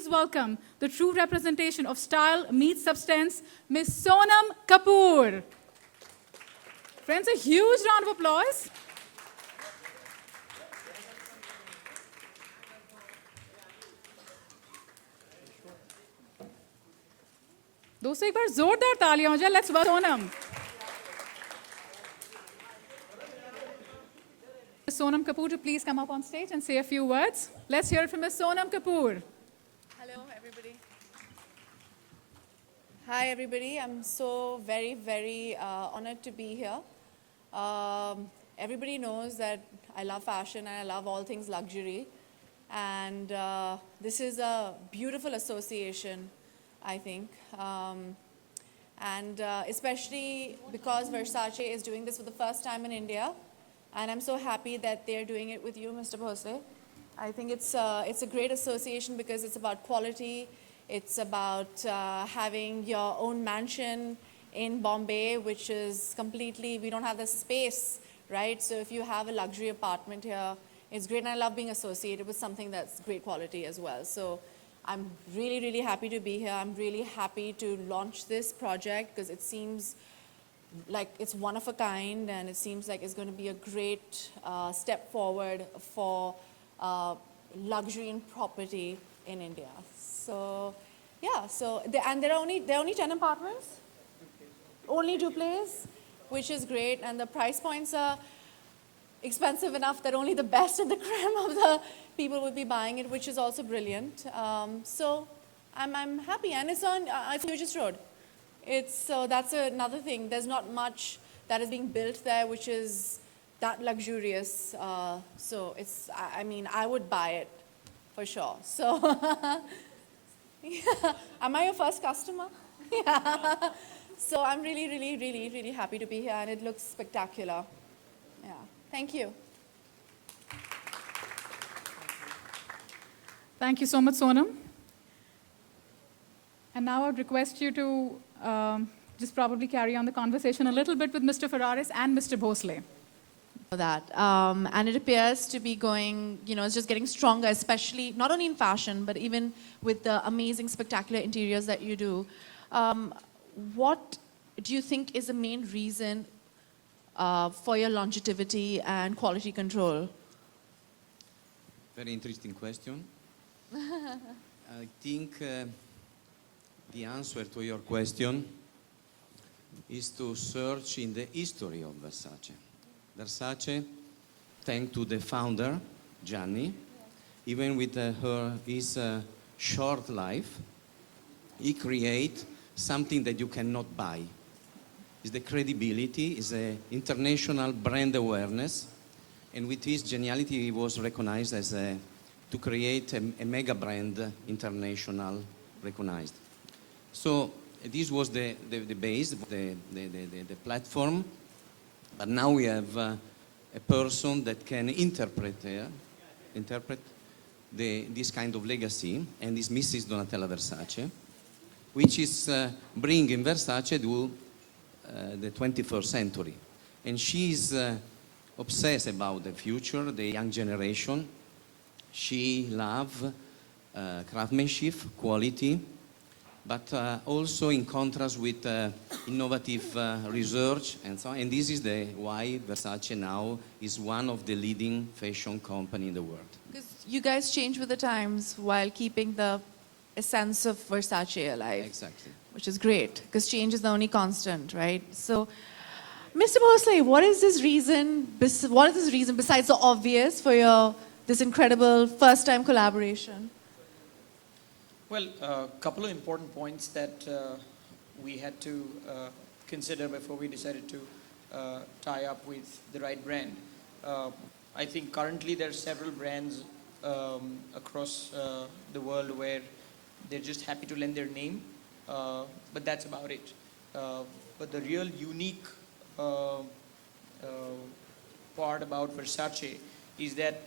please welcome the true representation of style meets substance, Miss Sonam Kapoor. Friends, a huge round of applause. दोस्तों एक बार जोरदार तालियां हो जाए. Let's welcome Sonam. Sonam Kapoor to please come up on stage and say a few words. Let's hear it from Miss Sonam Kapoor. Hello, everybody. Hi, everybody. I'm so very, very honored to be here. Everybody knows that I love fashion and I love all things luxury. And this is a beautiful association, I think. Especially because Versace is doing this for the first time in India. And I'm so happy that they're doing it with you, Mr. Bhosle. I think it's a great association because it's about quality. It's about having your own mansion in Bombay, which is completely, we don't have the space, right? So if you have a luxury apartment here, it's great. And I love being associated with something that's great quality as well. So I'm really, really happy to be here. I'm really happy to launch this project because it seems like it's one of a kind and it seems like it's going to be a great step forward for luxury and property in India. So yeah, so and there are only 10 apartments, only duplex, which is great, and the price points are expensive enough that only the best and the creme of the people would be buying it, which is also brilliant. So I'm happy, and it's on Fugees Road. So that's another thing. There's not much that is being built there, which is that luxurious. So I mean, I would buy it for sure. So, yeah. Am I your first customer? Yeah. So I'm really, really, really, really happy to be here, and it looks spectacular. Yeah. Thank you. Thank you so much, Sonam. And now I would request you to just probably carry on the conversation a little bit with Mr. Ferraris and Mr. Bhosle. That and it appears to be going, it's just getting stronger, especially not only in fashion but even with the amazing spectacular interiors that you do. What do you think is the main reason for your longevity and quality control? Very interesting question. I think the answer to your question is to search in the history of Versace. Versace, thanks to the founder, Gianni, even with his short life, he created something that you cannot buy. It's the credibility, it's the international brand awareness, and with his geniality, he was recognized as to create a mega brand, international recognized. So this was the base, the platform. But now we have a person that can interpret this kind of legacy, and is Mrs. Donatella Versace, which is bringing Versace to the 21st century. And she's obsessed about the future, the young generation. She loves craftsmanship, quality, but also in contrast with innovative research and so on. And this is why Versace now is one of the leading fashion company in the world. Because you guys change with the times while keeping the essence of Versace alive. Exactly. Which is great, because change is the only constant, right? So, Mr. Bhosle, what is this reason besides the obvious for this incredible first-time collaboration? Well, a couple of important points that we had to consider before we decided to tie up with the right brand. I think currently there are several brands across the world where they're just happy to lend their name, but that's about it. But the real unique part about Versace is that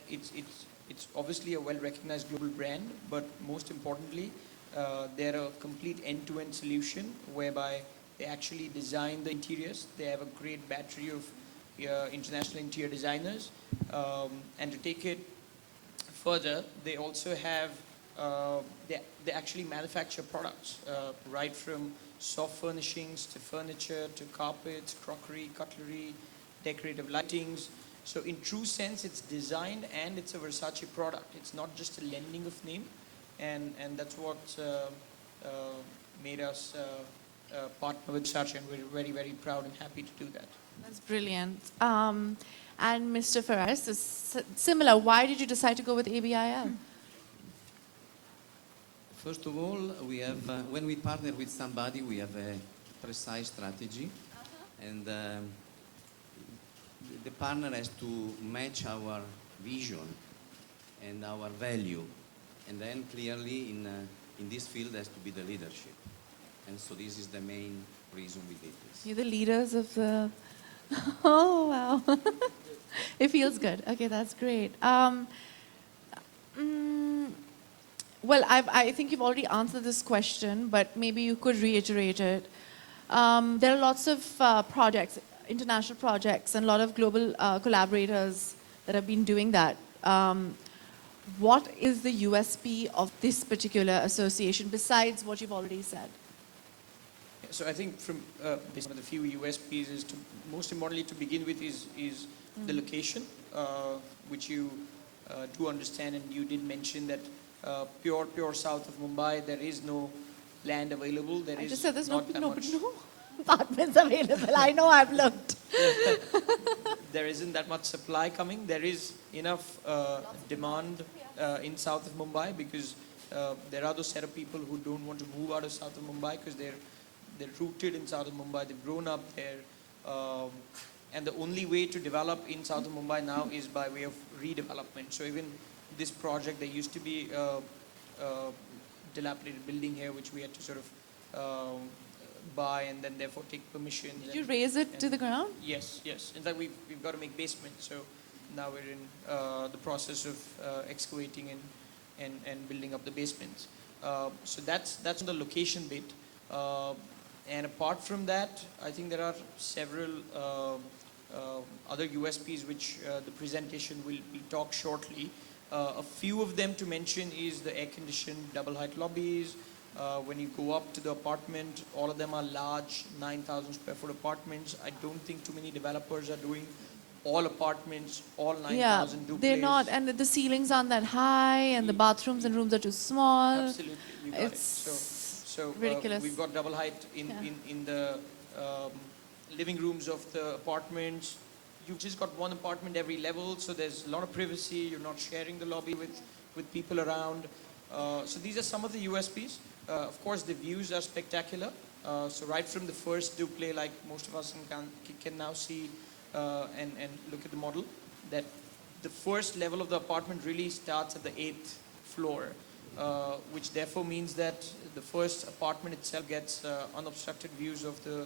it's obviously a well-recognized global brand, but most importantly, they're a complete end-to-end solution whereby they actually design the interiors. They have a great battery of international interior designers. And to take it further, they also have, they actually manufacture products, right from soft furnishings to furniture to carpets, crockery, cutlery, decorative lightings. So in true sense, it's designed and it's a Versace product. It's not just a lending of name, and that's what made us partner with Versace, and we're very, very proud and happy to do that. That's brilliant. And Mr. Ferraz, is similar. Why did you decide to go with ABIL? First of all, we have, when we partner with somebody, we have a precise strategy, and the partner has to match our vision and our value, and then clearly in this field has to be the leadership, and so this is the main reason we did this. You're the leaders of the... Oh, wow. It feels good. Okay, that's great. Well, I think you've already answered this question, but maybe you could reiterate it. There are lots of projects, international projects, and a lot of global collaborators that have been doing that. What is the USP of this particular association besides what you've already said? So I think from one of the few USPs is to, most importantly to begin with is the location, which you do understand, and you did mention that pure south of Mumbai, there is no land available. There I is just said there's not that no much. apartments available. I know, I've looked. There isn't that much supply coming. There is enough demand in south of Mumbai, because there are those set of people who don't want to move out of south of Mumbai because they're rooted in south of Mumbai. They've grown up there, and the only way to develop in south of Mumbai now is by way of redevelopment. So even this project, there used to be a dilapidated building here, which we had to sort of buy and then therefore take permission. Did you raise it to the ground? Yes, yes. In fact, we've got to make basement. So now we're in the process of excavating and building up the basements. So that's the location bit. And apart from that, I think there are several other USPs which the presentation will be talked shortly. A few of them to mention is the air-conditioned double-height lobbies. When you go up to the apartment, all of them are large 9,000 square foot apartments. I don't think too many developers are doing all apartments, all 9,000 Yeah, duplexes. they're not, and the ceilings aren't that high, and the bathrooms and rooms are too small. Absolutely, you got it. So ridiculous. we've got double height in the living rooms of the apartments. You've just got one apartment every level, so there's a lot of privacy. You're not sharing the lobby with people around. So these are some of the USPs. Of course, the views are spectacular. So right from the first duplex, like most of us can now see and look at the model, that the first level of the apartment really starts at the 8th floor, which therefore means that the first apartment itself gets unobstructed views of the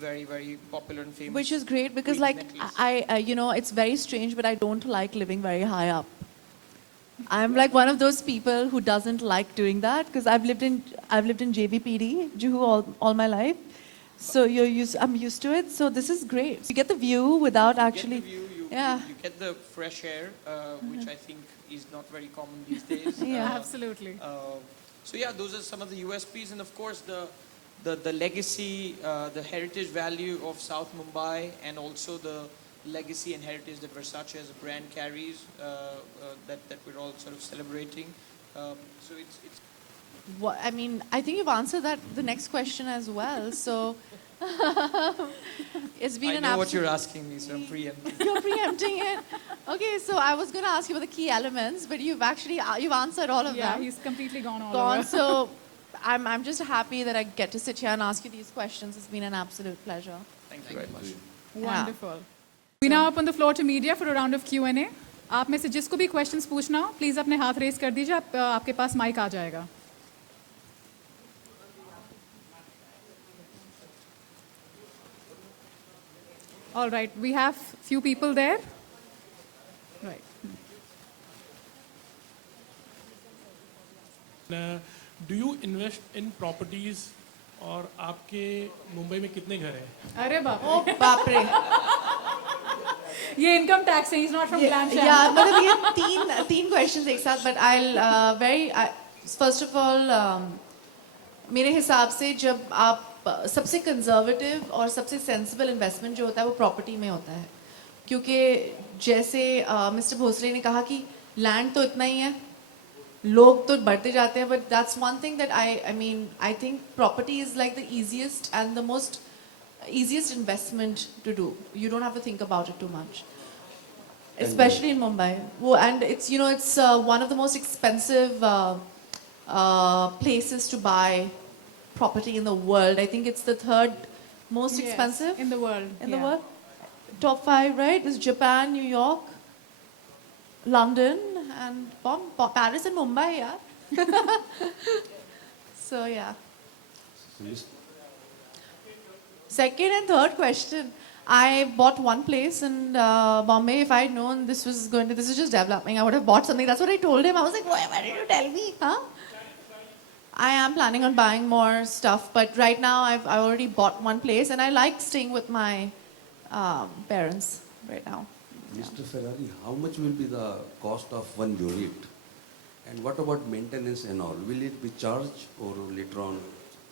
very, very popular and famous. Which is great because, Queen's like, Necklace. you know, it's very strange, but I don't like living very high up. I'm like one of those people who doesn't like doing that because I've lived in JVPD, Juhu, all my life. So I'm used to it. So this is great. So you get the view without actually. You get the view, yeah. you get the fresh air, which I think is not very common these days. Yeah. Absolutely. So yeah, those are some of the USPs, and of course the legacy, the heritage value of South Mumbai, and also the legacy and heritage that Versace as a brand carries, that we're all sort of celebrating. So it's What, I mean, I think you've answered the next question as well. So it's been I an know what absolute. you're asking me, so I'm preempting. You're preempting it. Okay, so I was going to ask you about the key elements, but you've answered all of Yeah, them. he's completely gone all Gone. over. So I'm just happy that I get to sit here and ask you these questions. It's been an absolute pleasure. Thank you very much. Wonderful. We now open the floor to media for a round of Q&A. आप में से जिसको भी questions पूछना हो, please अपने हाथ raise कर दीजिए. आपके पास mic आ जाएगा. All right, we have few people there. Right. Do you invest in properties? और आपके मुंबई में कितने घर हैं? अरे बाप Oh, बाप रे. ये income tax है. He's not from Glamsham. Yeah, मतलब ये तीन questions एक साथ, but फर्स्ट ऑफ ऑल मेरे हिसाब से जब आप सबसे कंजर्वेटिव और सबसे सेंसिबल इन्वेस्टमेंट जो होता है वो प्रॉपर्टी में होता है, क्योंकि जैसे मिस्टर भोसले ने कहा कि लैंड तो इतना ही है, लोग तो बढ़ते जाते हैं, but that's one thing that I mean I think property is like the easiest and the most easiest investment to do. You don't have to think about it too much, especially in Mumbai. And it's, you know, it's one of the most expensive places to buy property in the world. I think it's the third most Yes, expensive in the world. in the yeah. world. Top 5, right? Is Japan, New York, London, and Paris and Mumbai, yeah. So yeah. Second and third question. I bought one place in Bombay. If I had known this was going to, this is just developing, I would have bought something. That's what I told him. I was like, why did you tell me? Huh? I am planning on buying more stuff, but right now I already bought one place, and I like staying with my parents right now. Mr. Ferrari, how much will be the cost of one unit? And what about maintenance and all? Will it be charged or later on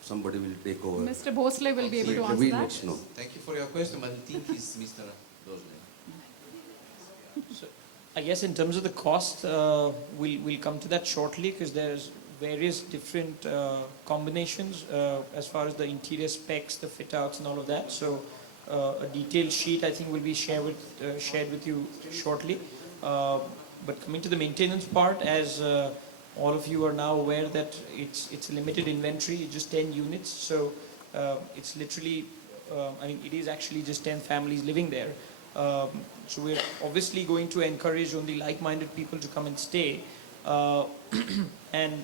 somebody will take over? Mr. Bhosle will be able to answer We that. let's know. Thank you for your question, but I think it's Mr. Dosley. I guess in terms of the cost, we'll come to that shortly because there's various different combinations as far as the interior specs, the fit outs and all of that. So a detailed sheet I think will be shared with you shortly. But coming to the maintenance part, as all of you are now aware that it's a limited inventory, it's just 10 units. So it's literally, I mean, it is actually just 10 families living there. So we're obviously going to encourage only like-minded people to come and stay. And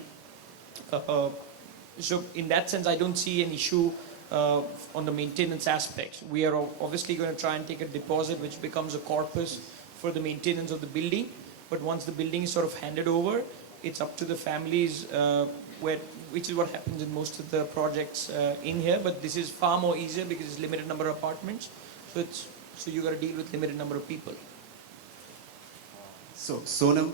so in that sense, I don't see an issue on the maintenance aspects. We are obviously going to try and take a deposit which becomes a corpus for the maintenance of the building. But once the building is sort of handed over, it's up to the families, which is what happens in most of the projects in here. But this is far more easier because it's limited number of apartments. So you got to deal with limited number of people. So, Sonam,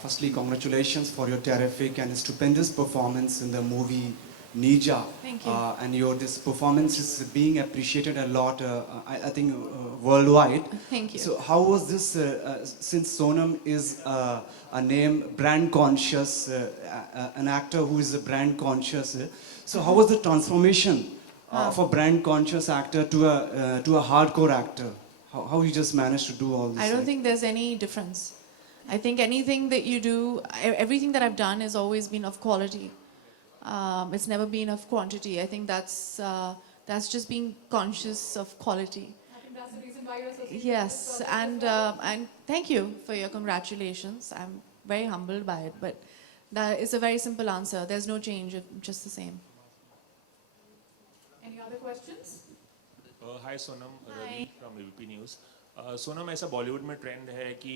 firstly, congratulations for your terrific and stupendous performance in the movie Nija. Thank you. And this performance is being appreciated a lot, I think, worldwide. Thank you. So, how was this, since Sonam is a name brand conscious, an actor who is a brand conscious, so how was the transformation of a brand conscious actor to a hardcore actor? How you just managed to do all this? I don't think there's any difference. I think anything that you do, everything that I've done has always been of quality. It's never been of quantity. I think that's just being conscious of quality. I think that's the reason why you're associated. Yes, and thank you for your congratulations. I'm very humbled by it, but that is a very simple answer. There's no change, it's just the same. Any other questions? Hi Sonam, Hi. Ravi from ABP news. Sonam, ऐसा Bollywood में trend है कि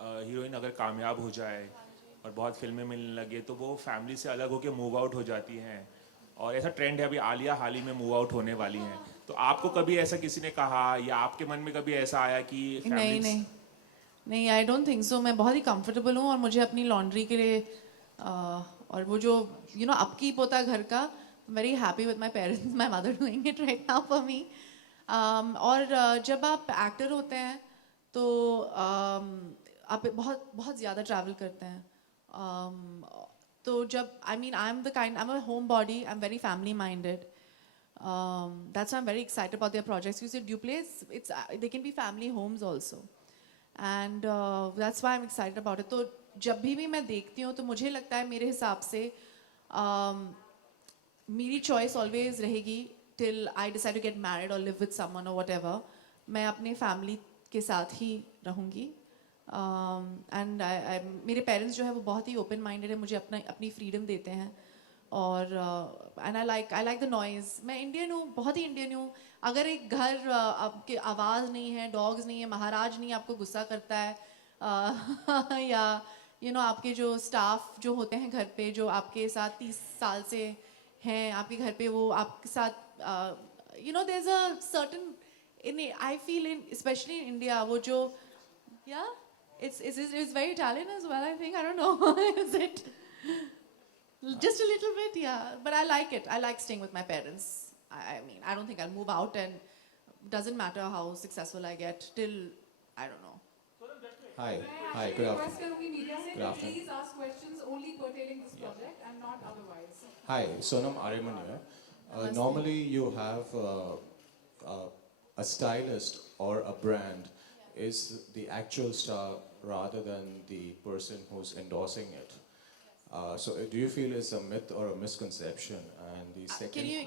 heroine अगर कामयाब हो जाए और बहुत फिल्में मिलने लगे तो वो फैमिली से अलग होकर मूव आउट हो जाती हैं, और ऐसा ट्रेंड है, अभी आलिया हाल ही में मूव आउट होने वाली हैं। तो आपको कभी ऐसा किसी ने कहा या आपके मन में कभी ऐसा आया कि नहीं, आई डोंट थिंक सो। मैं बहुत ही कंफर्टेबल हूँ और मुझे अपनी लॉन्ड्री के लिए और वो जो अपकीप होता है घर का, very happy with my parents, my mother doing it right now for me. और जब आप एक्टर होते हैं तो आप बहुत ज़्यादा ट्रैवल करते हैं। तो जब I'm a homebody, I'm very family minded. That's why I'm very excited about their projects. You said Duplex, they can be family homes also. And that's why I'm excited about it. तो जब भी मैं देखती हूँ तो मुझे लगता है मेरे हिसाब से मेरी चॉइस ऑलवेज रहेगी till I decide to get married और लिव विद समवन और व्हाटएवर, मैं अपने फैमिली के साथ ही रहूँगी। एंड मेरे पेरेंट्स जो है वो बहुत ही ओपन माइंडेड है, मुझे अपनी फ्रीडम देते हैं। और and I like the noise. मैं इंडियन हूँ, बहुत ही इंडियन हूँ। अगर एक घर आपके आवाज़ नहीं है, डॉग्स नहीं है, महाराज नहीं आपको गुस्सा करता है या आपके जो स्टाफ जो होते हैं घर पे, जो आपके साथ 30 साल से हैं आपके घर पे, वो आपके साथ there's a certain I feel in especially in India वो जो it's very Italian as well, I think, I don't know is it Just a little bit, yeah. But I like it. I like staying with my parents. I mean, I don't think I'll move out, and doesn't matter how successful I get till, I don't know. Hi. Hi, good afternoon. Good afternoon. Please ask questions only pertaining this project and not otherwise. Hi, Sonam Ariman here. Namaste. Normally you have a stylist or a brand is the actual star rather than the person who's endorsing it. So do you feel it's a myth or a misconception? And the second, Can you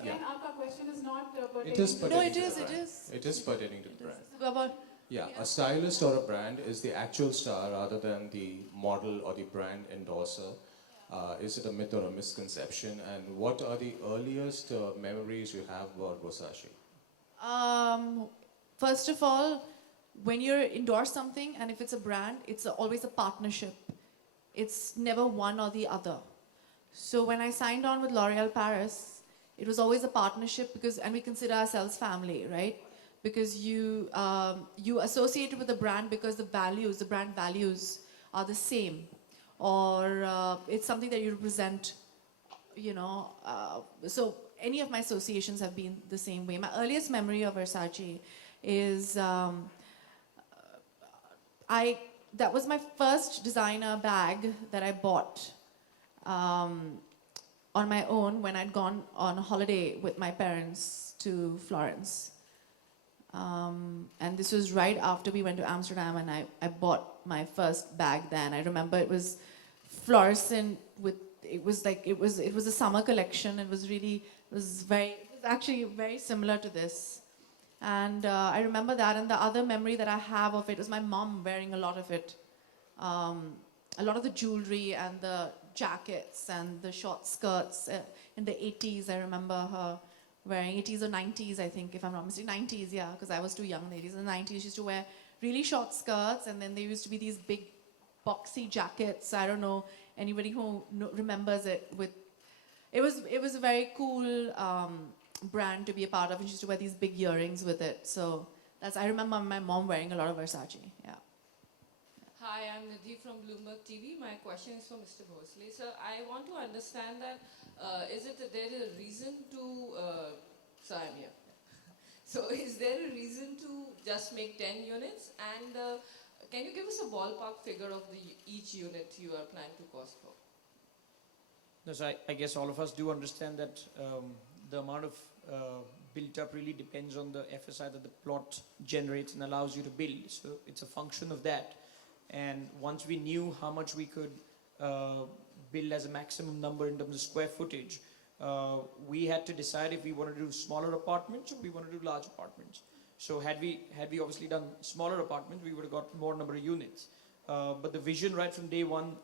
Again, our question is not pertaining it is to pertaining it to is, the it brand. is. It is pertaining to the brand. About Yeah, a stylist or a brand is the actual star rather than the model or the brand endorser. Is it a myth or a misconception? And what are the earliest memories you have about Versace? First of all, when you endorse something, and if it's a brand, it's always a partnership. It's never one or the other. So when I signed on with L'Oréal Paris, it was always a partnership because, and we consider ourselves family, right? Because you associate it with the brand because the brand values are the same, or it's something that you represent, you know. So any of my associations have been the same way. My earliest memory of Versace is that was my first designer bag that I bought on my own when I'd gone on a holiday with my parents to Florence. And this was right after we went to Amsterdam, and I bought my first bag then. I remember it was fluorescent with, it was a summer collection. It was actually very similar to this. And I remember that, and the other memory that I have of it was my mom wearing a lot of it. A lot of the jewelry and the jackets and the short skirts in the 80s. I remember her wearing 80s or 90s, I think, if I'm not mistaken. 90s, yeah, because I was too young in the 80s. In the 90s, she used to wear really short skirts, and then there used to be these big boxy jackets. I don't know anybody who remembers it. It was a very cool brand to be a part of, and she used to wear these big earrings with it. So I remember my mom wearing a lot of Versace. Yeah. Hi, I'm Nidhi from Bloomberg TV. My question is for Mr. Bhosle. So I want to understand that is it that there is a reason to, so I'm here. So is there a reason to just make 10 units? And can you give us a ballpark figure of each unit you are planning to cost for? No, so I guess all of us do understand that the amount of built up really depends on the FSI that the plot generates and allows you to build. So it's a function of that. And once we knew how much we could build as a maximum number in terms of square footage, we had to decide if we want to do smaller apartments or we want to do large apartments. So had we obviously done smaller apartments, we would have got more number of units. But the vision right from day one,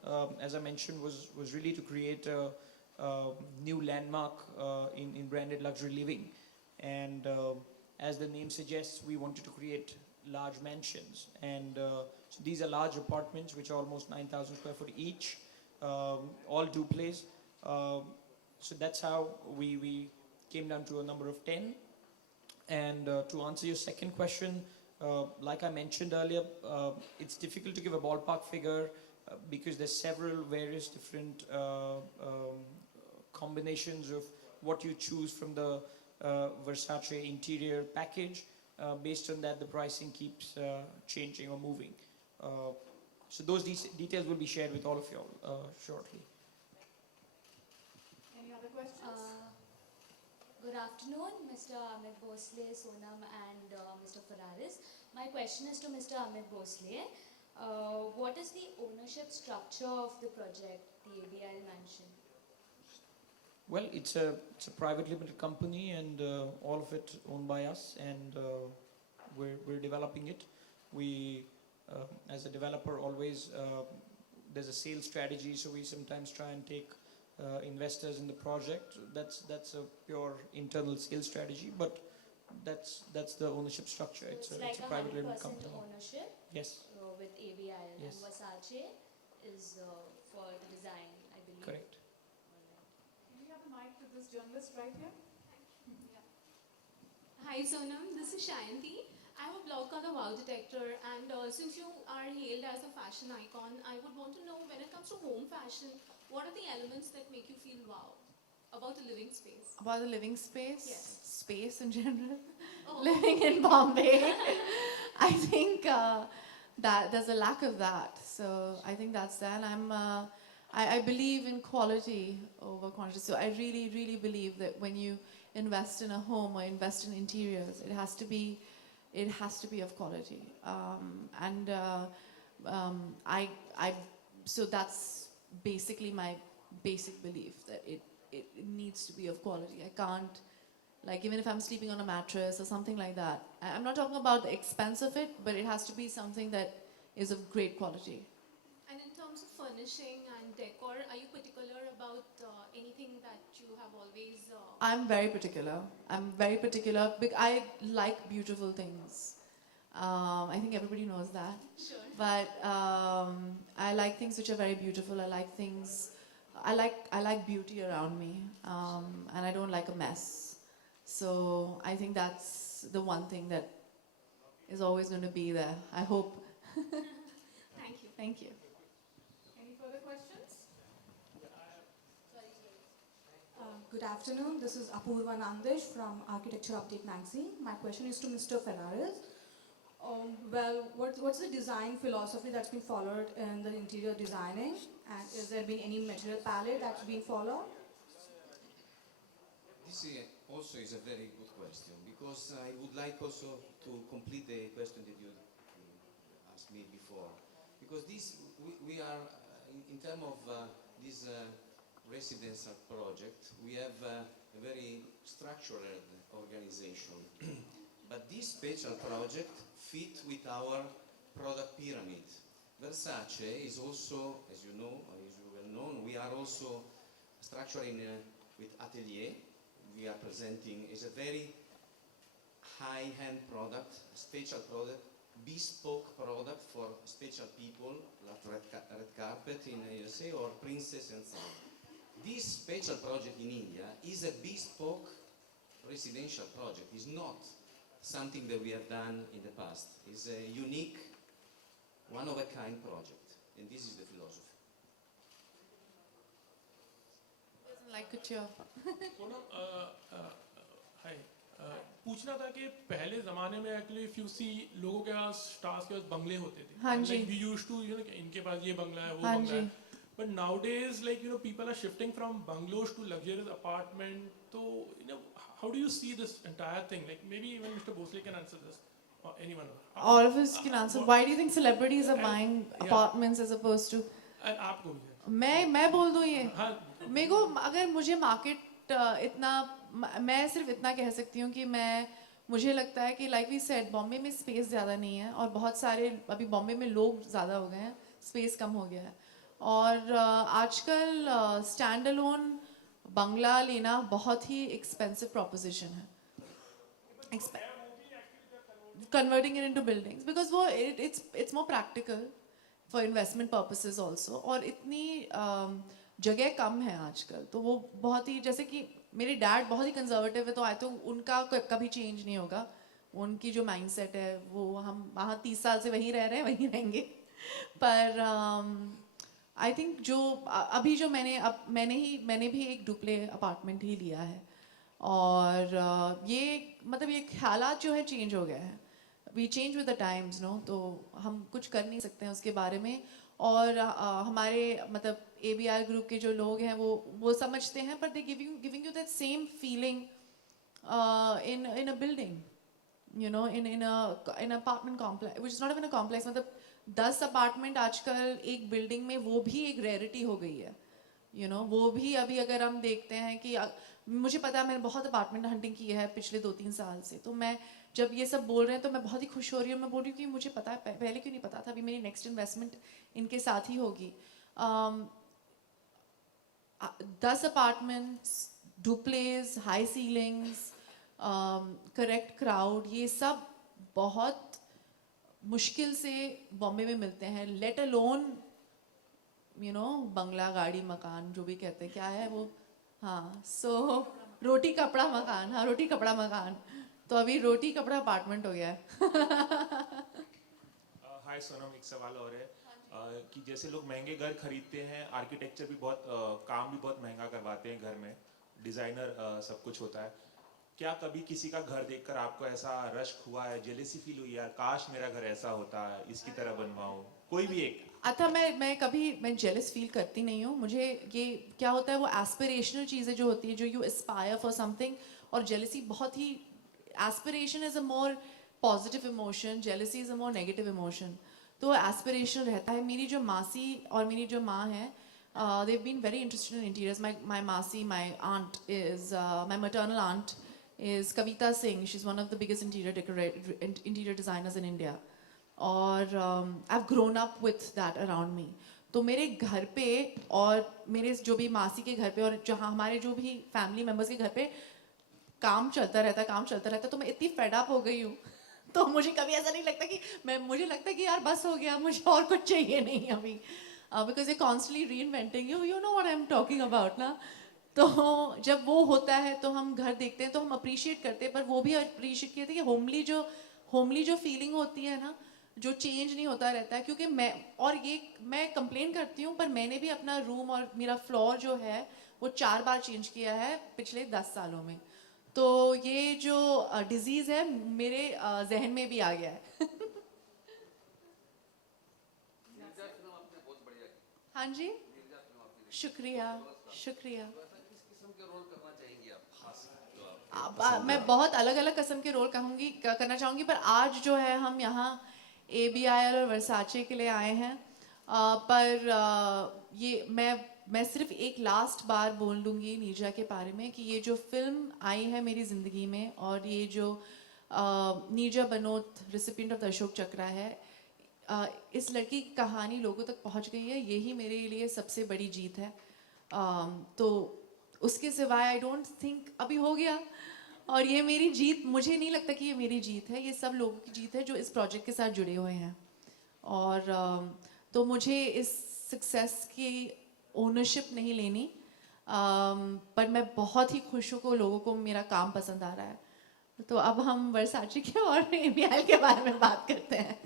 as I mentioned, was really to create a new landmark in branded luxury living. And as the name suggests, we wanted to create large mansions. And so these are large apartments which are almost 9,000 square foot each, all duplex. So that's how we came down to a number of 10. And to answer your second question, like I mentioned earlier, it's difficult to give a ballpark figure because there's several various different combinations of what you choose from the Versace interior package. Based on that, the pricing keeps changing or moving. So those details will be shared with all of you shortly. Any other questions? Good afternoon, Mr. Amit Bhosle, Sonam, and Mr. Ferraris. My question is to Mr. Amit Bhosle. What is the ownership structure of the project, the ABL Mansion? Well, it's a private limited company, and all of it owned by us, and we're developing it. We, as a developer, always there's a sales strategy, so we sometimes try and take investors in the project. That's a pure internal sales strategy, but that's the ownership structure. It's like a private limited 100% company. ownership Yes, with ABL, Yes. and Versace is for the design, I believe. correct. Can we have a mic to this journalist right here? Hi Sonam, this is Shayanti. I have a blog called The Wow Detector, and since you are hailed as a fashion icon, I would want to know, when it comes to home fashion, what are the elements that make you feel wow about the living space? About the living space, Yes. space in general, Oh. living in Bombay, I think that there's a lack of that. So I think that's that. I believe in quality over quantity. So I really, really believe that when you invest in a home or invest in interiors, it has to be of quality. So that's basically my basic belief, that it needs to be of quality. I can't, like, even if I'm sleeping on a mattress or something like that, I'm not talking about the expense of it, but it has to be something that is of great quality. And in terms of furnishing and decor, are you particular about anything that you have always? I'm very particular. I like beautiful things. I think everybody knows that. Sure. But I like things which are very beautiful. I like beauty around me, and I don't like a mess. So I think that's the one thing that is always going to be there. I hope. Thank you. Thank you. Any further questions? Good afternoon. This is Apurva Nandish from Architecture Update magazine. My question is to Mr. Ferraris. What's the design philosophy that's been followed in the interior designing? And is there been any material palette that's been followed? This also is a very good question, because I would like also to complete the question that you asked me before. Because we are, in terms of this residential project, we have a very structured organization. But this special project fit with our product pyramid. Versace is also, as you know, as you well know, we are also structuring with Atelier. We are presenting is a very high-end product, special product, bespoke product for special people, like red carpet in USA or princess and so on. This special project in India is a bespoke residential project. It's not something that we have done in the past. It's a unique, one-of-a-kind project, and this is the philosophy. Doesn't like couture. हाय पूछना था कि पहले ज़माने में actually if you see लोगों के पास stars के पास बंगले होते थे. हाँ जी. Like we used to, you know, इनके पास ये बंगला है, वो हाँ बंगला जी. है. But nowadays, like, you know, people are shifting from bungalows to luxurious apartment. So, you know, how do you see this entire thing? Like, maybe even Mr. Bhosle can answer this, or anyone. All of us can answer. Why do you think celebrities are buying apartments as opposed to? आपको भी है. मैं बोल दूँ ये. हाँ. मेरे को अगर मुझे मार्केट इतना, मैं सिर्फ इतना कह सकती हूँ कि मुझे लगता है कि लाइक वी सेड बॉम्बे में स्पेस ज़्यादा नहीं है, और बहुत सारे अभी बॉम्बे में लोग ज़्यादा हो गए हैं, स्पेस कम हो गया है, और आजकल स्टैंड अलोन बंगला लेना बहुत ही एक्सपेंसिव प्रोपोजिशन है. Converting it into buildings because वो it's more practical for investment purposes also, और इतनी जगह कम है आजकल, तो वो बहुत ही, जैसे कि मेरे डैड बहुत ही कंजर्वेटिव है, तो आई तो उनका कभी चेंज नहीं होगा. उनकी जो माइंडसेट है वो हम वहाँ 30 साल से वहीं रह रहे हैं, वहीं रहेंगे. पर आई थिंक जो अभी जो मैंने भी एक डुप्ले अपार्टमेंट ही लिया है, और ये मतलब ये ख्यालात जो है चेंज हो गया है. We change with the times, no, तो हम कुछ कर नहीं सकते हैं उसके बारे में. और हमारे मतलब ABR ग्रुप के जो लोग हैं वो समझते हैं, but they giving you that same feeling in a building, you know, in apartment complex, which is not even a complex. मतलब 10 अपार्टमेंट आजकल एक बिल्डिंग में, वो भी एक रेयरिटी हो गई है, यू नो. वो भी अभी अगर हम देखते हैं कि मुझे पता है, मैंने बहुत अपार्टमेंट हंटिंग की है पिछले 2-3 साल से, तो मैं जब ये सब बोल रहे हैं तो मैं बहुत ही खुश हो रही हूँ. मैं बोल रही हूँ कि मुझे पता है, पहले क्यों नहीं पता था. अभी मेरी नेक्स्ट इन्वेस्टमेंट इनके साथ ही होगी. 10 apartments, du Plessis, high ceilings, correct crowd, ये सब बहुत मुश्किल से बॉम्बे में मिलते हैं. लेट अलोन, यू नो, बंगला, गाड़ी, मकान, जो भी कहते हैं, क्या है वो, हाँ, सो रोटी कपड़ा मकान. हाँ, रोटी कपड़ा मकान. तो अभी रोटी कपड़ा अपार्टमेंट हो गया है. हाय सोनम, एक सवाल और है. कि जैसे लोग महंगे घर खरीदते हैं, आर्किटेक्चर भी बहुत काम भी बहुत महंगा करवाते हैं घर में, डिज़ाइनर सब कुछ होता है। क्या कभी किसी का घर देखकर आपको ऐसा रश्क हुआ है, जेलेसी फील हुई, यार काश मेरा घर ऐसा होता है, इसकी तरह बनवाऊं? कोई भी एक। अतः मैं जेलस फील करती नहीं हूँ। मुझे ये क्या होता है, वो एस्पिरेशनल चीज़ें जो होती है, जो यू एस्पायर फॉर समथिंग, और जेलसी बहुत ही, aspiration is a more positive emotion, jealousy is a more negative emotion. तो एस्पिरेशनल रहता है। मेरी जो मासी और मेरी जो माँ है, they've been very interested in interiors. My Masi, my aunt is, my maternal aunt is Kavita Singh. She's one of the biggest interior designers in India. और I've grown up with that around me. तो मेरे घर पे और मेरे जो भी मासी के घर पे और जहाँ हमारे जो भी फैमिली मेम्बर्स के घर पे काम चलता रहता है, तो मैं इतनी फेड अप हो गई हूँ तो मुझे कभी ऐसा नहीं लगता कि मुझे लगता है कि यार बस हो गया, मुझे और कुछ चाहिए नहीं अभी, बिकॉज ये कॉन्स्टली री inventing you know what I am talking about ना। तो जब वो होता है तो हम घर देखते हैं तो हम अप्रिशिएट करते हैं, पर वो भी अप्रिशिएट करते हैं कि होमली जो फीलिंग होती है ना, जो चेंज नहीं होता रहता है। क्योंकि मैं कंप्लेन करती हूँ, पर मैंने भी अपना रूम और मेरा फ्लोर जो है वो 4 बार चेंज किया है पिछले 10 सालों में। तो ये जो डिजीज़ है मेरे जहन में भी आ गया है। हाँ जी, शुक्रिया। मैं बहुत अलग अलग किस्म के रोल करना चाहूँगी, पर आज जो है हम यहाँ ABIL और वर्साचे के लिए आए हैं। ये मैं सिर्फ एक लास्ट बार बोल दूँगी नीरजा के बारे में कि ये जो फिल्म आई है मेरी ज़िंदगी में, और ये जो Neerja Bhanot recipient of the Ashoka Chakra है, इस लड़की की कहानी लोगों तक पहुंच गई है, यही मेरे लिए सबसे बड़ी जीत है। तो उसके सिवाय आई डोंट थिंक अभी हो गया, और ये मेरी जीत, मुझे नहीं लगता कि ये मेरी जीत है, ये सब लोगों की जीत है जो इस प्रोजेक्ट के साथ जुड़े हुए हैं। और तो मुझे इस सक्सेस की ओनरशिप नहीं लेनी, पर मैं बहुत ही खुश हूँ कि लोगों को मेरा काम पसंद आ रहा है। तो अब हम वर्साचे के और ABIL के बारे में बात करते हैं।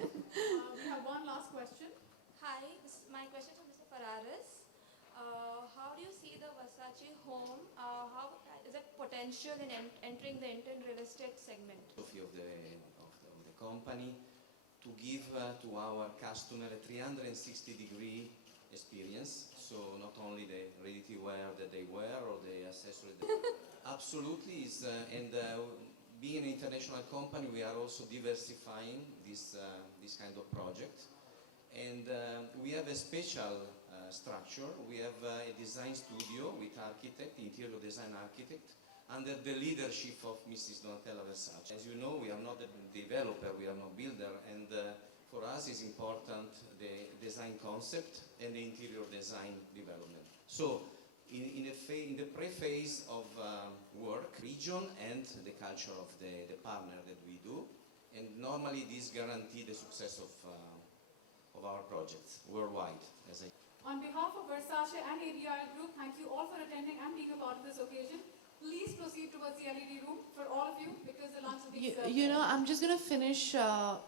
We have one last question. Hi, my question to Mr. Ferraris. How do you see the Versace home? How is it potential in entering the Indian real estate segment? Of the company to give to our customer a 360-degree experience. So not only the ready-to-wear that they wear or the accessories. Absolutely, being an international company, we are also diversifying this kind of project. And we have a special structure. We have a design studio with architect, interior design architect, under the leadership of Mrs. Donatella Versace. As you know, we are not a developer, we are not builder, and for us it's important the design concept and the interior design development. So in the pre-phase of work, region and the culture of the partner that we do, and normally this guarantees the success of our projects worldwide. On behalf of Versace and ABIL Group, thank you all for attending and being a part of this occasion. Please proceed towards the LED room for all of you, because the lunch will be served. You know, I'm just going to finish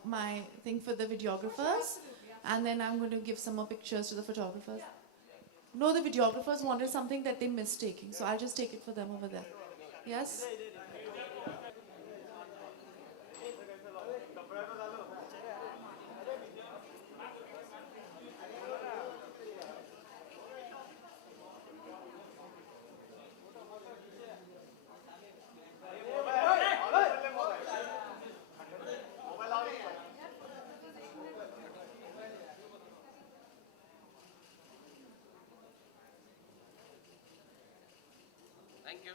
my thing for the videographers, and then I'm going to give some more pictures to the photographers. No, the videographers wanted something that they missed taking, so I'll just take it for them over there. Yes? Thank you.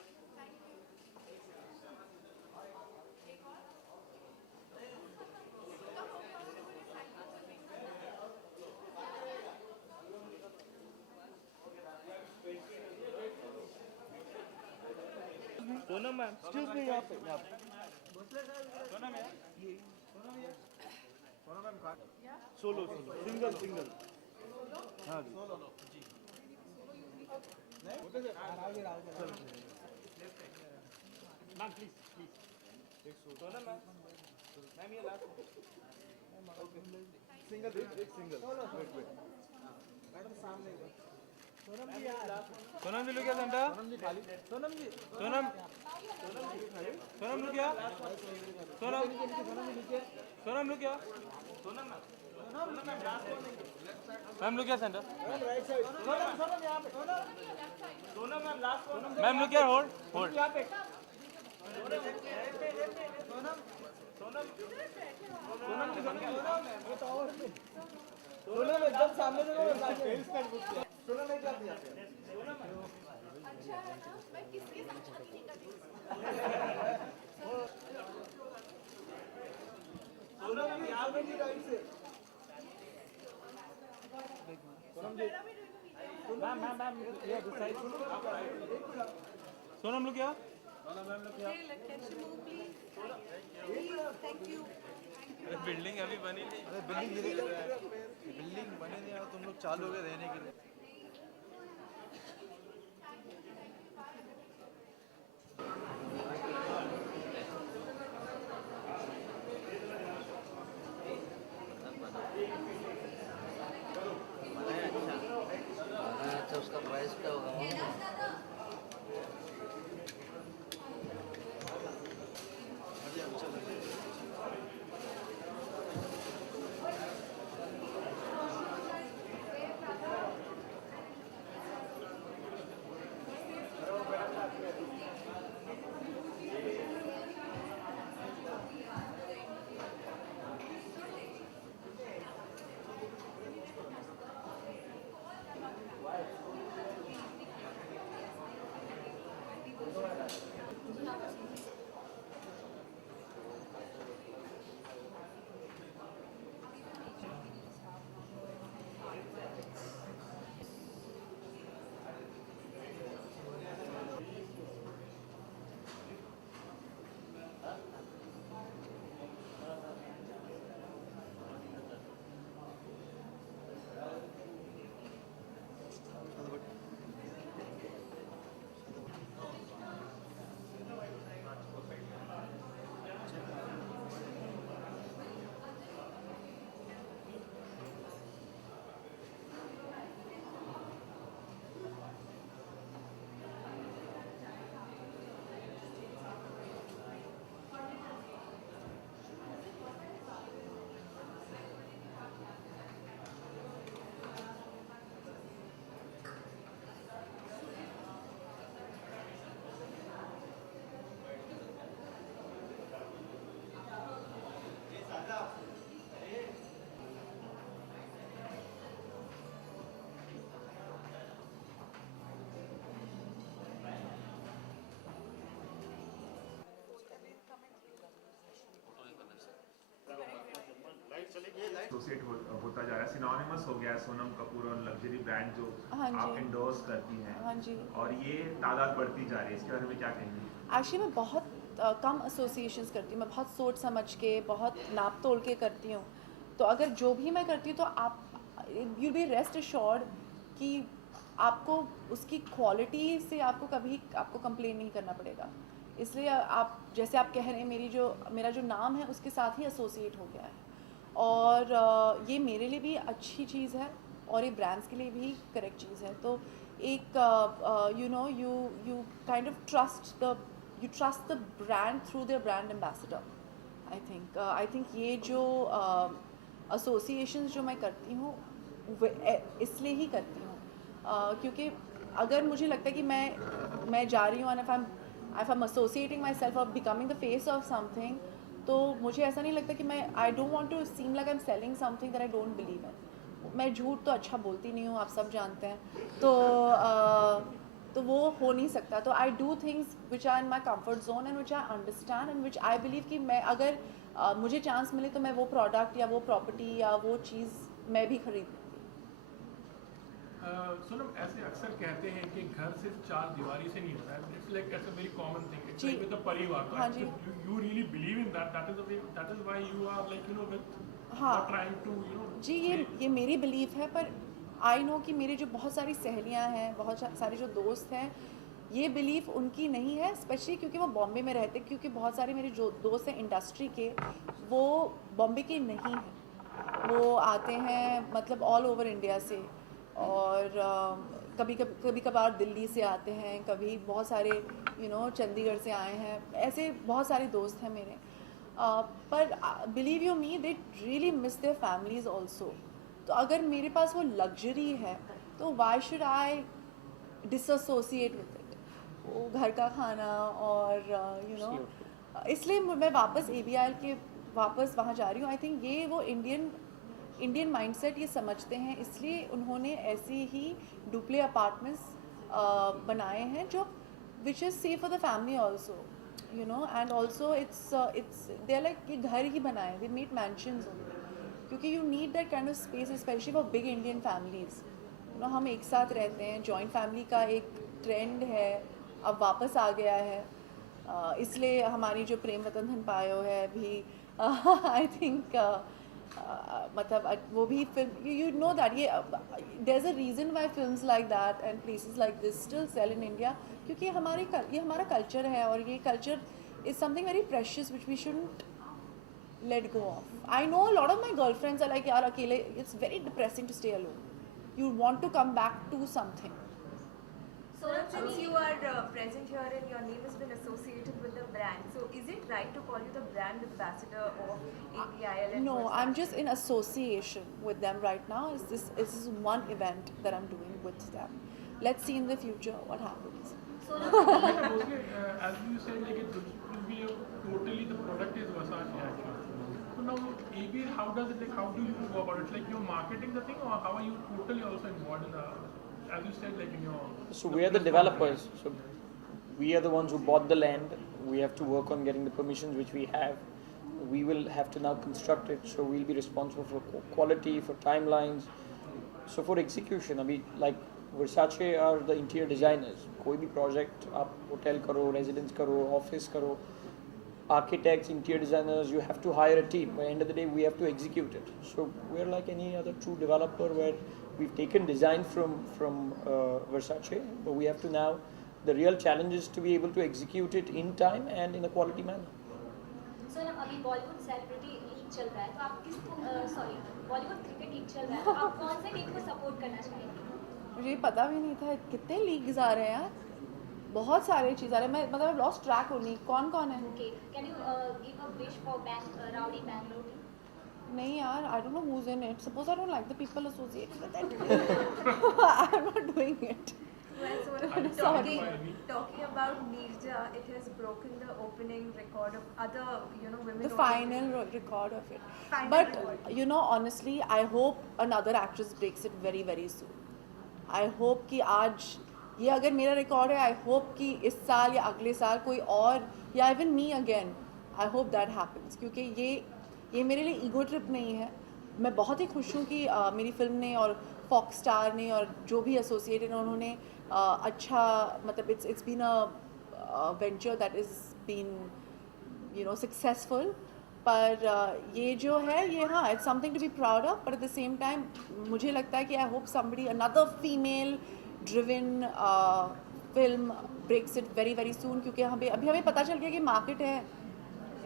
Sonam ma'am, excuse me, यहाँ पे सोनम है, Sonam ma'am कहाँ? Solo single हाँ जी ma'am please Sonam ma'am ये last okay single एक single wait wait madam सामने सोनम जी यार Sonam ji Lukiya centre Sonam ji Sonam Sonam Lukiya Sonam Lukiya ma'am Lukiya centre right side Sonam यहां पे Sonam ma'am last ma'am Lukiya hold hold यहां पे सोनम सोनम सोनम एकदम सामने से सोनम नहीं जाती अच्छा है ना, मैं किसके साथ शादी नहीं करती। सोनम जी यहाँ पे राइट से सोनम जी मैम मैम मैम ये साइड सोनम लोग क्या मैम लोग क्या थैंक यू। बिल्डिंग अभी बनी नहीं अरे बिल्डिंग बने नहीं और तुम लोग चालू हो गए रहने के लिए उसका प्राइस क्या होगा? एसोसिएट होता जा रहा है, सिनोनिमस हो गया है सोनम कपूर और लग्जरी ब्रांड जो हाँ आप जी। इंडोर्स करती हैं। हाँ जी। और ये तादाद बढ़ती जा रही है, इसके बारे में क्या कहेंगे? एक्चुअली मैं बहुत कम एसोसिएशंस करती हूँ, मैं बहुत सोच समझ के बहुत नाप तोल के करती हूँ। तो अगर जो भी मैं करती हूँ तो आप यू बी रेस्ट एश्योर्ड कि आपको उसकी क्वालिटी से आपको कभी आपको कंप्लेन नहीं करना पड़ेगा। इसलिए आप जैसे आप कह रहे हैं मेरा जो नाम है उसके साथ ही एसोसिएट हो गया है और ये मेरे लिए भी अच्छी चीज़ है और ये ब्रांड्स के लिए भी करेक्ट चीज़ है। तो एक you kind of trust the brand through their brand ambassador. I think ये जो एसोसिएशंस जो मैं करती हूँ इसलिए ही करती हूँ क्योंकि अगर मुझे लगता है कि मैं जा रही हूँ and if I'm associating myself or becoming the face of something, तो मुझे ऐसा नहीं लगता कि I don't want to seem like I'm selling something that I don't believe in। मैं झूठ तो अच्छा बोलती नहीं हूँ, आप सब जानते हैं। तो वो हो नहीं सकता। तो I do things which are in my comfort zone and which I understand and which I believe कि मैं अगर मुझे चांस मिले तो मैं वो प्रोडक्ट या वो प्रॉपर्टी या वो चीज़ मैं भी खरीद। सोनम ऐसे अक्सर कहते हैं कि घर सिर्फ चार दीवारी से नहीं होता है। इट्स लाइक ऐसा very common thing, it's like with the परिवार। हाँ जी। You really believe in that is why you are like with trying to जी ये मेरी बिलीफ है, पर आई नो कि मेरी जो बहुत सारी सहेलियां हैं, बहुत सारे जो दोस्त हैं, ये बिलीफ उनकी नहीं है, स्पेशली क्योंकि वो बॉम्बे में रहते। क्योंकि बहुत सारे मेरे जो दोस्त हैं इंडस्ट्री के वो बॉम्बे के नहीं हैं वो आते हैं मतलब ऑल ओवर इंडिया से, और कभी कभार दिल्ली से आते हैं, कभी बहुत सारे चंडीगढ़ से आए हैं, ऐसे बहुत सारे दोस्त हैं मेरे। पर believe you me, they really miss their families also. तो अगर मेरे पास वो लग्जरी है तो why should I dissociate with it, वो घर का खाना और इसलिए मैं वापस ABIL के वापस वहाँ जा रही हूँ। आई थिंक ये वो इंडियन माइंडसेट ये समझते हैं, इसलिए उन्होंने ऐसे ही डुप्ले अपार्टमेंट्स बनाए हैं जो which is safe for the family also, and also it's they are like ये घर ही बनाए, दे मेड मैंशंस ओनली, क्योंकि you need that kind of space specially for big Indian families. हम एक साथ रहते हैं, जॉइंट फैमिली का एक ट्रेंड है, अब वापस आ गया है। इसलिए हमारी जो प्रेम रतन धन पायो है भी आई थिंक मतलब वो भी फिल्म, यू नो दैट ये there is a reason why films like that and places like this still sell in India, क्योंकि ये हमारा कल्चर है, और ये culture is something very precious which we shouldn't let go of. I know a lot of my girlfriends are like, yaar, akele, it's very depressing to stay alone. You want to come back to something. So since you are present here and your name has been associated with the brand, so is it right to call you the brand ambassador of ABIL? No, I'm just in association with them right now. This is one event that I'm doing with them. Let's see in the future what happens. Mr. Bhosle, as you said, like it will be totally the product is Versace actually. So now ABIL, how does it, like how do you go about it? Like you're marketing the thing, or how are you totally also involved in the, as you said, like in your. So we are the developers. So we are the ones who bought the land. We have to work on getting the permissions which we have. We will have to now construct it. So we'll be responsible for quality, for timelines, so for execution. I mean, like Versace are the interior designers. कोई भी project आप hotel करो, residence करो, office करो, architects, interior designers, you have to hire a team. By the end of the day, we have to execute it. So we're like any other true developer, where we've taken design from Versace, but we have to now, the real challenge is to be able to execute it in time and in a quality manner. So ना अभी Bollywood celebrity league चल रहा है, तो आप किस Bollywood cricket league चल रहा है, तो आप कौन से टीम को सपोर्ट करना चाहेंगे? मुझे पता भी नहीं था कितने लीग्स आ रहे हैं यार, बहुत सारे चीज़ आ रहे हैं, मैं मतलब लॉस्ट ट्रैक हो नहीं कौन कौन है। Okay, can you give a wish for Rowdy Bangalore team? नहीं यार, I don't know who's in it. Suppose I don't like the people associated with it. I'm not doing it. Well, so I'm talking about Neerja, it has broken the opening record of other, women. The final record of it. Final But record. honestly, I hope another actress breaks it very very soon. I hope कि आज ये अगर मेरा record है, I hope कि इस साल या अगले साल कोई और, या even me again, I hope that happens, क्योंकि ये मेरे लिए ईगो ट्रिप नहीं है। मैं बहुत ही खुश हूँ कि मेरी फिल्म ने और फॉक्स स्टार ने और जो भी एसोसिएटेड हैं उन्होंने अच्छा, मतलब it's been a venture that is been successful. पर ये जो है ये हाँ, it's something to be proud of, but at the same time मुझे लगता है कि I hope somebody another female driven film breaks it very very soon, क्योंकि अभी हमें पता चल गया कि मार्केट है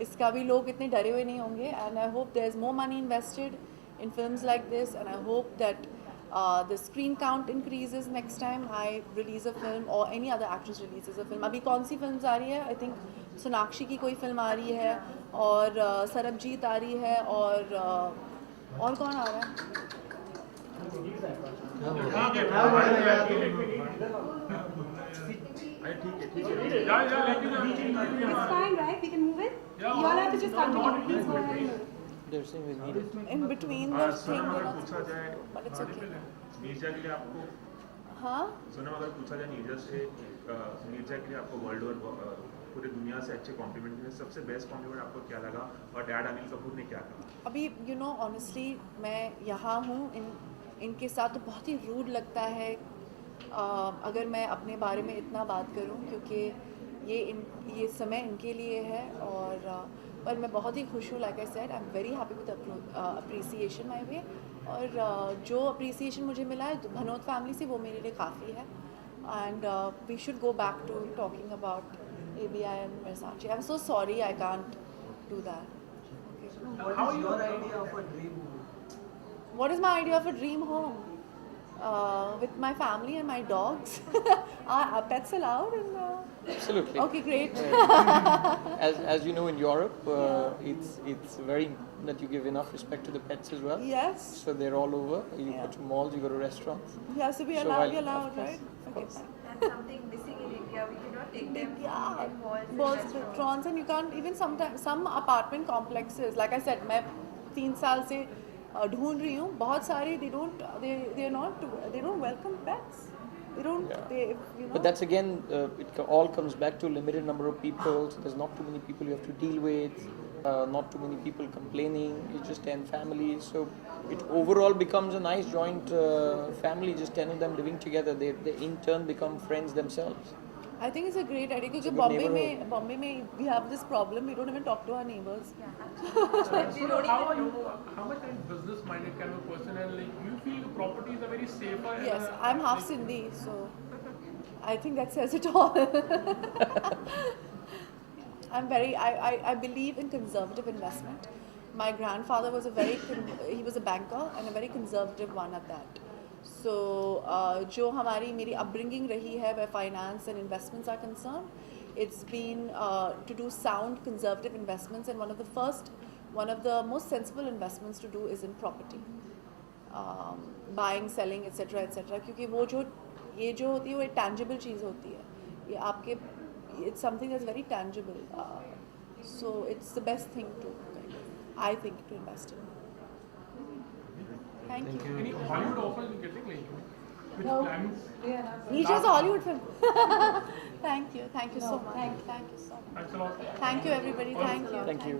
इसका भी, लोग इतने डरे हुए नहीं होंगे। And I hope there is more money invested in films like this, and I hope that the screen count increases next time I release a film or any other actress releases a film. अभी कौन सी films आ रही है? I think Sonakshi की कोई film आ रही है, और सरबजीत आ रही है, और कौन आ रहा है? It's fine, right? We can move it? You all have to just continue. Please go ahead and move it. They're saying we need it. In between the thing, अगर पूछा जाए, but it's okay. नीरजा के लिए आपको, हाँ? सोनम अगर पूछा जाए नीरजा के लिए आपको वर्ल्ड ओवर पूरी दुनिया से अच्छे कॉम्प्लीमेंट मिले, सबसे बेस्ट कॉम्प्लीमेंट आपको क्या लगा, और डैड अनिल कपूर ने क्या कहा? अभी ऑनेस्टली मैं यहाँ हूँ इनके साथ, तो बहुत ही रूड लगता है अगर मैं अपने बारे में इतना बात करूँ, क्योंकि ये समय इनके लिए है। और पर मैं बहुत ही खुश हूँ, like I said, I am very happy with appreciation my way, और जो अप्रिसिएशन मुझे मिला है भनोत फैमिली से, वो मेरे लिए काफ़ी है। And we should go back to talking about ABI and Versace. I'm so sorry I can't do that. What is your idea of a dream movie? What is my idea of a dream home? With my family and my dogs. Are pets allowed? Absolutely. Okay, great. As you know, in Europe, it's very important that you give enough respect to the pets as well. Yes. So they're all over. You Yeah. go to malls, you go to restaurants. Yeah, so we So allowed, while- we allowed, of course, right? of Okay, course. fine. That's something missing in India. We cannot take them Yeah, in malls and balls, restaurants. restaurants, and you can't even sometimes some apartment complexes. Like I said, मैं 3 साल से ढूंढ रही हूँ. बहुत सारे they don't welcome pets. They don't. Yeah. They, you know. But that's again, all comes back to limited number of people. So there's not too many people you have to deal with. Not too many people complaining. It's just 10 families. So it overall becomes a nice joint family. Just 10 of them living together. They in turn become friends themselves. I think it's a great idea because good Bombay में we have this problem. We don't even talk to our neighbors. So how much business minded kind of person, and like you feel the properties are very safer? Yes, I'm half Sindhi, so I think that says it all. I believe in conservative investment. My grandfather was he was a banker and a very conservative one at that. So, जो हमारी मेरी upbringing रही है where finance and investments are concerned, it's been to do sound conservative investments, and one of the most sensible investments to do is in property, buying, selling, etc. क्योंकि वो जो ये जो होती है वो एक tangible चीज़ होती है. ये आपके it's something that's very tangible. So it's the best thing I think to invest in. Thank you. Any Hollywood offers you getting, like which No. plans? Nisha's a Hollywood film. Thank you so much. Thank you so much. Thanks a lot. Thank you everybody. Thank you. Thank you.